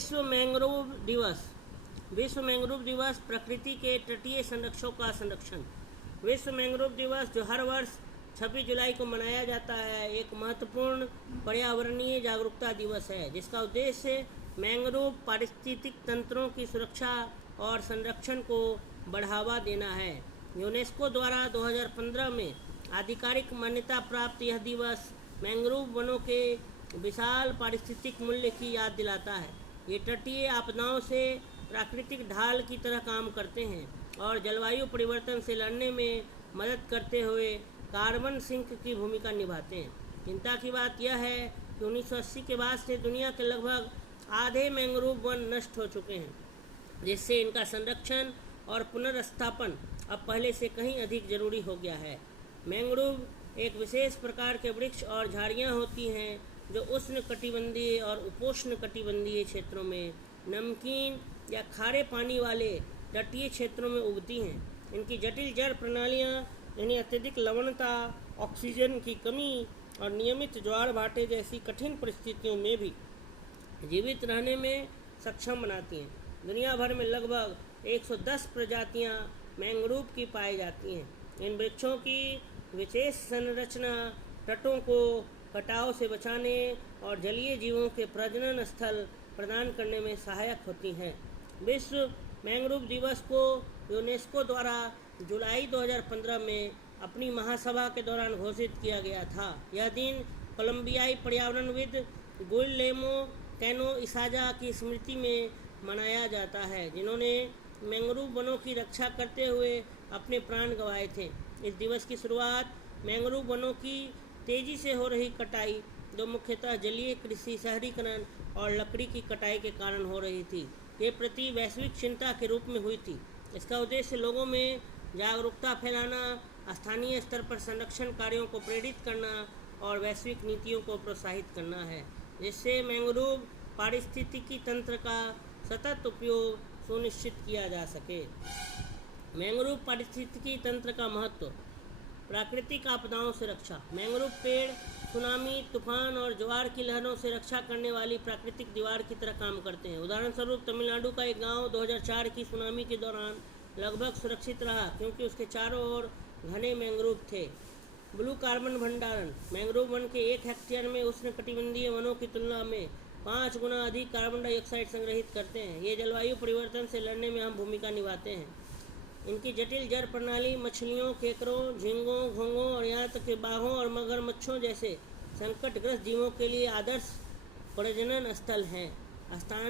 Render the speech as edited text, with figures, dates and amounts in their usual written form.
विश्व मैंग्रोव दिवस। विश्व मैंग्रोव दिवस प्रकृति के तटीय संरक्षकों का संरक्षण। विश्व मैंग्रोव दिवस जो हर वर्ष 26 जुलाई को मनाया जाता है एक महत्वपूर्ण पर्यावरणीय जागरूकता दिवस है, जिसका उद्देश्य मैंग्रोव पारिस्थितिक तंत्रों की सुरक्षा और संरक्षण को बढ़ावा देना है। यूनेस्को द्वारा 2015 में आधिकारिक मान्यता प्राप्त यह दिवस मैंग्रोव वनों के विशाल पारिस्थितिक मूल्य की याद दिलाता है। ये तटीय आपदाओं से प्राकृतिक ढाल की तरह काम करते हैं और जलवायु परिवर्तन से लड़ने में मदद करते हुए कार्बन सिंक की भूमिका निभाते हैं। चिंता की बात यह है कि 1980 के बाद से दुनिया के लगभग आधे मैंग्रोव वन नष्ट हो चुके हैं, जिससे इनका संरक्षण और पुनर्स्थापन अब पहले से कहीं अधिक जरूरी हो गया है। मैंग्रोव एक विशेष प्रकार के वृक्ष और झाड़ियाँ होती हैं जो उष्ण कटिबंधीय और उपोष्ण कटिबंधीय क्षेत्रों में नमकीन या खारे पानी वाले तटीय क्षेत्रों में उगती हैं। इनकी जटिल जड़ प्रणालियाँ इन्हें अत्यधिक लवणता, ऑक्सीजन की कमी और नियमित ज्वार भाटे जैसी कठिन परिस्थितियों में भी जीवित रहने में सक्षम बनाती हैं। दुनिया भर में लगभग 110 प्रजातियाँ मैंग्रोव की पाई जाती हैं। इन वृक्षों की विशेष संरचना तटों को कटाव से बचाने और जलीय जीवों के प्रजनन स्थल प्रदान करने में सहायक होती हैं। विश्व मैंग्रोव दिवस को यूनेस्को द्वारा जुलाई 2015 में अपनी महासभा के दौरान घोषित किया गया था। यह दिन कोलंबियाई पर्यावरणविद गुइलेमो कैनो इसाजा की स्मृति में मनाया जाता है, जिन्होंने मैंग्रोव वनों की रक्षा करते हुए अपने प्राण गंवाए थे। इस दिवस की शुरुआत मैंग्रोव वनों की तेजी से हो रही कटाई, जो मुख्यतः जलीय कृषि, शहरीकरण और लकड़ी की कटाई के कारण हो रही थी, के प्रति वैश्विक चिंता के रूप में हुई थी। इसका उद्देश्य लोगों में जागरूकता फैलाना, स्थानीय स्तर पर संरक्षण कार्यों को प्रेरित करना और वैश्विक नीतियों को प्रोत्साहित करना है, जिससे मैंग्रोव पारिस्थितिकी तंत्र का सतत उपयोग सुनिश्चित किया जा सके। मैंग्रोव पारिस्थितिकी तंत्र का महत्व। प्राकृतिक आपदाओं से रक्षा। मैंग्रोव पेड़ सुनामी, तूफान और ज्वार की लहरों से रक्षा करने वाली प्राकृतिक दीवार की तरह काम करते हैं। उदाहरण स्वरूप तमिलनाडु का एक गांव 2004 की सुनामी के दौरान लगभग सुरक्षित रहा, क्योंकि उसके चारों ओर घने मैंग्रोव थे। ब्लू कार्बन भंडारण। मैंग्रोव वन के 1 हेक्टेयर में उष्णकटिबंधीय वनों की तुलना में 5 गुना अधिक कार्बन डाइऑक्साइड संग्रहित करते हैं। ये जलवायु परिवर्तन से लड़ने में अहम भूमिका निभाते हैं। इनकी जटिल जड़ प्रणाली मछलियों, केकड़ों, झींगों, घोंघों और यहाँ तक कि बाघों और मगरमच्छों जैसे संकटग्रस्त जीवों के लिए आदर्श प्रजनन स्थल हैं। स्थानीय